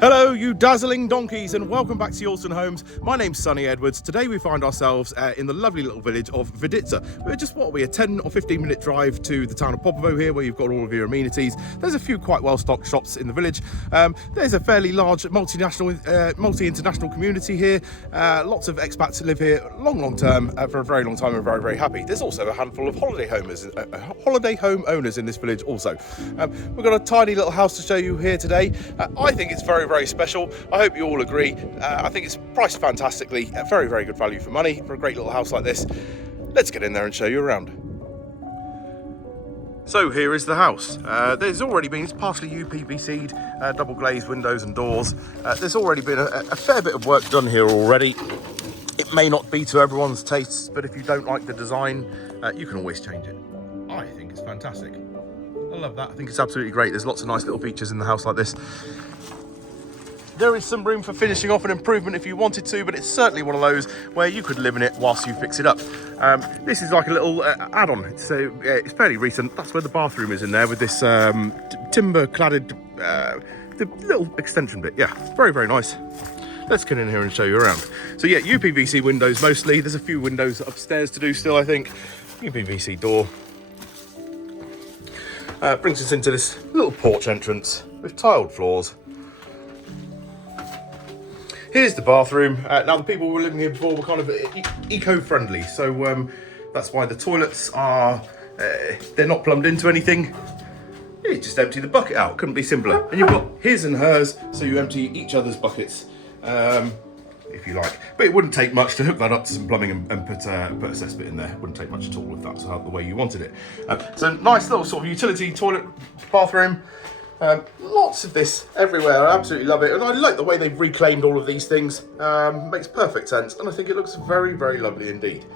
Hello, you dazzling donkeys, and welcome back to Youlston Homes. My name's Sonny Edwards. Today we find ourselves in the lovely little village of Voditsa. We're just, a 10 or 15 minute drive to the town of Popovo here, where you've got all of your amenities. There's a few quite well-stocked shops in the village. There's a fairly large multi-international community here. Lots of expats live here long term, for a very long time, and very happy. There's also a handful of holiday home owners in this village also. We've got a tiny little house to show you here today. I think it's very special. I hope you all agree. I think it's priced fantastically, very good value for money for a great little house like this. Let's get in there and show you around. So here is the house. There's already been, it's partially UPVC'd, double glazed windows and doors. There's already been a fair bit of work done here already. It may not be to everyone's tastes, but if you don't like the design, you can always change it. I think it's fantastic. I love that. I think it's absolutely great. There's lots of nice little features in the house like this. There is some room for finishing off and improvement if you wanted to, but it's certainly one of those where you could live in it whilst you fix it up. This is like a little add-on. It's fairly recent. That's where the bathroom is in there with this timber-cladded the little extension bit. Yeah, very nice. Let's get in here and show you around. So yeah, UPVC windows mostly. There's a few windows upstairs to do still, I think. UPVC door. Brings us into this little porch entrance with tiled floors. Here's the bathroom. Now, the people who were living here before were kind of eco-friendly, so that's why the toilets are, they're not plumbed into anything. You just empty the bucket out, couldn't be simpler. And you've got his and hers, so you empty each other's buckets, if you like. But it wouldn't take much to hook that up to some plumbing and put a cesspit in there. It wouldn't take much at all if that's the way you wanted it. So nice little sort of utility toilet bathroom. Lots of this everywhere. I absolutely love it, and I like the way they've reclaimed all of these things. Makes perfect sense, and I think it looks very lovely indeed.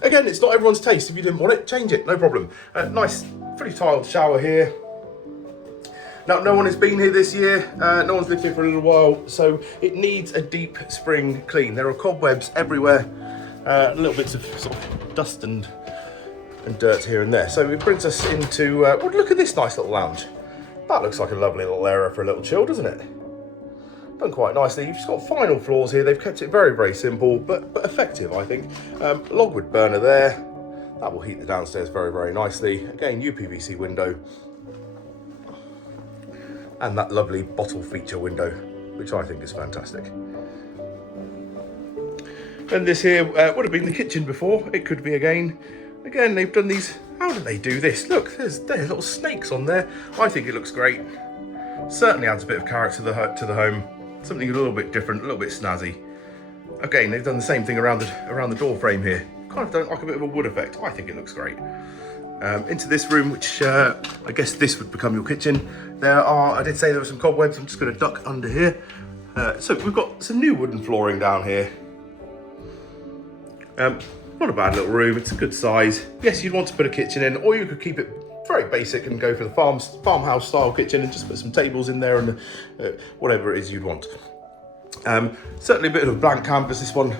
Again, it's not everyone's taste. If you didn't want it, change it, no problem. Nice, pretty tiled shower here. Now, no one has been here this year. No one's lived here for a little while, so it needs a deep spring clean. There are cobwebs everywhere, little bits of sort of dust and dirt here and there. So it brings us into. Well, look at this nice little lounge. That looks like a lovely little area for a little chill, doesn't it? Done quite nicely. You've just got final floors here. They've kept it very simple, but effective, I think. Logwood burner there. That will heat the downstairs very nicely. Again, UPVC window. And that lovely bottle feature window, which I think is fantastic. And this here would have been the kitchen before. It could be again. Again, they've done these. How did they do this? Look, there's little snakes on there. I think it looks great. Certainly adds a bit of character to the home. Something a little bit different, a little bit snazzy. Again, they've done the same thing around the door frame here. Kind of done like a bit of a wood effect. I think it looks great. Into this room, which I guess this would become your kitchen. I did say there were some cobwebs. I'm just going to duck under here. So we've got some new wooden flooring down here. Not a bad little room, it's a good size. Yes, you'd want to put a kitchen in, or you could keep it very basic and go for the farmhouse style kitchen and just put some tables in there and whatever it is you'd want. Certainly a bit of a blank canvas, this one,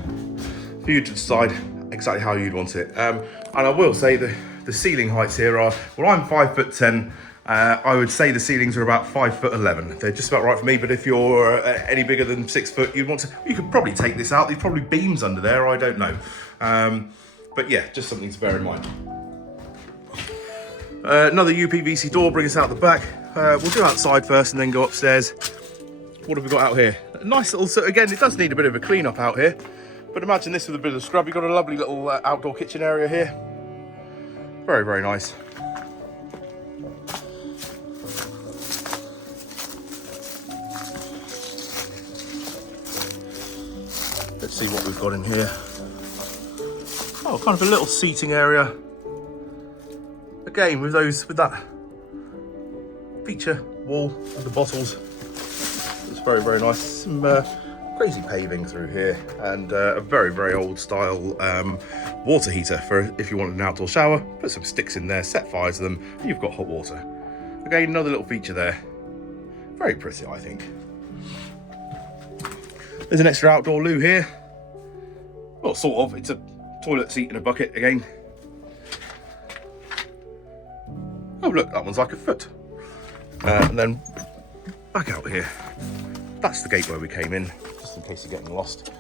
for you to decide exactly how you'd want it. And I will say the ceiling heights here are, well, I'm 5'10". I would say the ceilings are about 5'11". They're just about right for me, but if you're any bigger than 6 foot, you could probably take this out. There's probably beams under there, I don't know. But yeah, just something to bear in mind. Another UPVC door brings us out the back. We'll do outside first and then go upstairs. What have we got out here? A nice little, so again, it does need a bit of a clean up out here, but imagine this with a bit of scrub. You've got a lovely little outdoor kitchen area here. Very nice. Let's see what we've got in here. Oh, kind of a little seating area. Again, with that feature wall with the bottles. It's very nice. Some crazy paving through here, and a very old style water heater for if you want an outdoor shower. Put some sticks in there, set fire to them, and you've got hot water. Again, another little feature there. Very pretty, I think. There's an extra outdoor loo here. Well, sort of. It's a toilet seat and a bucket again. Oh look, that one's like a foot. And then back out here. that's the gateway we came in, just in case you're getting lost.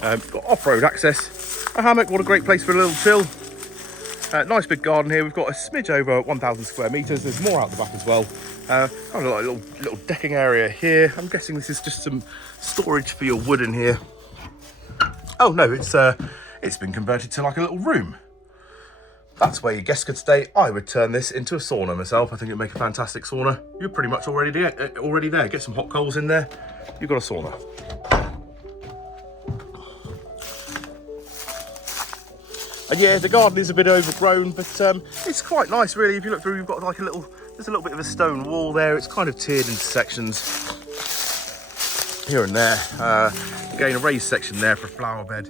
Got off-road access, a hammock, what a great place for a little chill. Nice big garden here. We've got a smidge over 1,000 square meters. There's more out the back as well. Kind of like a little decking area here. I'm guessing this is just some storage for your wood in here. Oh no, it's been converted to like a little room. That's where your guests could stay. I would turn this into a sauna myself. I think it'd make a fantastic sauna. You're pretty much already there. Get some hot coals in there. You've got a sauna. And yeah, the garden is a bit overgrown, but it's quite nice really. If you look through, you've got like there's a little bit of a stone wall there. It's kind of tiered into sections here and there. Again, a raised section there for a flower bed.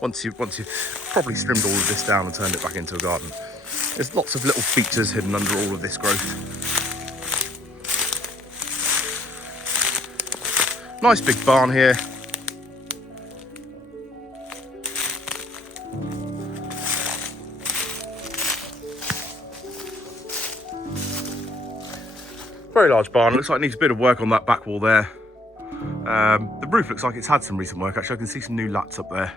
Once you've probably trimmed all of this down and turned it back into a garden. There's lots of little features hidden under all of this growth. Nice big barn here. Very large barn. It looks like it needs a bit of work on that back wall there. The roof looks like it's had some recent work. Actually, I can see some new lats up there.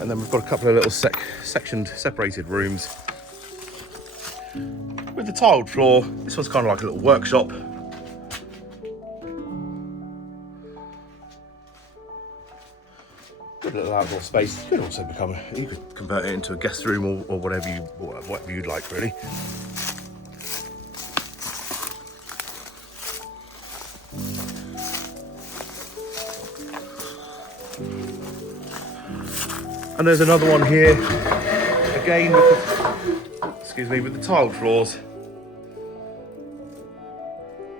And then we've got a couple of little sectioned, separated rooms. With the tiled floor, this one's kind of like a little workshop. Good little outdoor space. Could also you could convert it into a guest room or whatever you'd like really. And there's another one here, again with the tiled floors.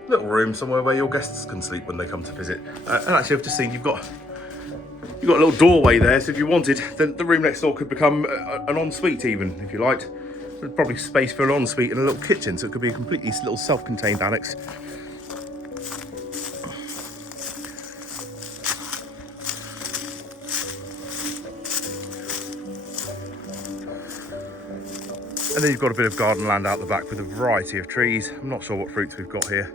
Little room somewhere where your guests can sleep when they come to visit. And actually I've just seen you've got a little doorway there, so if you wanted, the room next door could become an ensuite even, if you liked. There's probably space for an ensuite and a little kitchen, so it could be a completely little self-contained annex. And then you've got a bit of garden land out the back with a variety of trees. I'm not sure what fruits we've got here.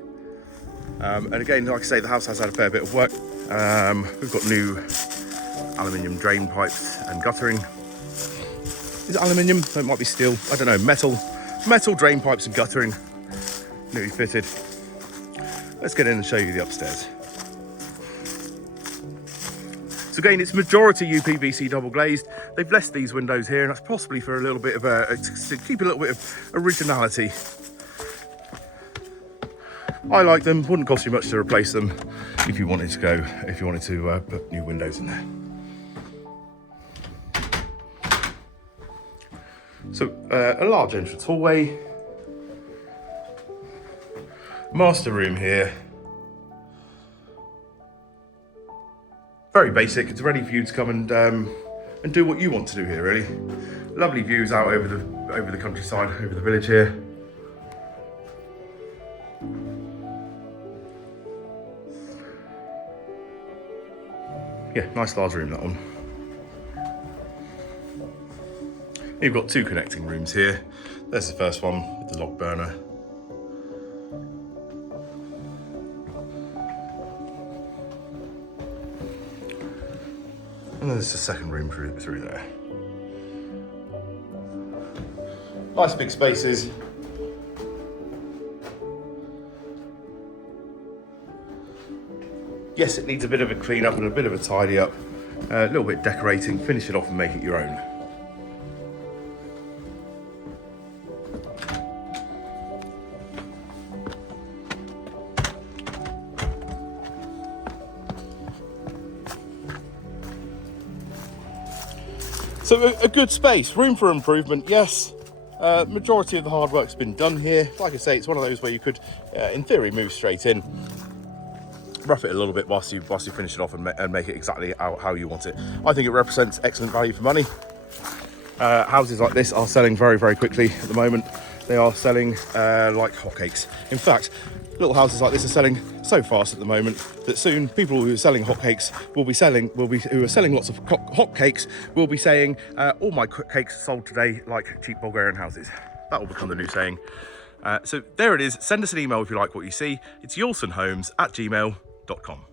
And again, like I say, the house has had a fair bit of work. We've got new aluminium drain pipes and guttering. Is it aluminium? No, it might be steel. I don't know, metal drain pipes and guttering. Newly fitted. Let's get in and show you the upstairs. So again, it's majority UPVC double glazed. They've left these windows here, and that's possibly for a little bit of to keep a little bit of originality. I like them. Wouldn't cost you much to replace them if you wanted to put new windows in there. So a large entrance hallway, master room here. Very basic. It's ready for you to come and do what you want to do here, really. Lovely views out over the countryside, over the village here. Yeah, nice large room, that one. You've got two connecting rooms here. There's the first one with the log burner. And then there's the second room through there. Nice big spaces. Yes, it needs a bit of a clean up and a bit of a tidy up. A little bit decorating, finish it off and make it your own. So a good space, room for improvement, yes. Majority of the hard work's been done here. Like I say, it's one of those where you could, in theory, move straight in, rough it a little bit whilst you finish it off and make it exactly how you want it. I think it represents excellent value for money. Houses like this are selling very, very quickly at the moment. They are selling like hotcakes. In fact, little houses like this are selling so fast at the moment that soon people who are selling hotcakes who are selling lots of hotcakes will be saying, all my cakes sold today like cheap Bulgarian houses. That will become the new saying. So there it is. Send us an email if you like what you see. It's youlsonhomes@gmail.com.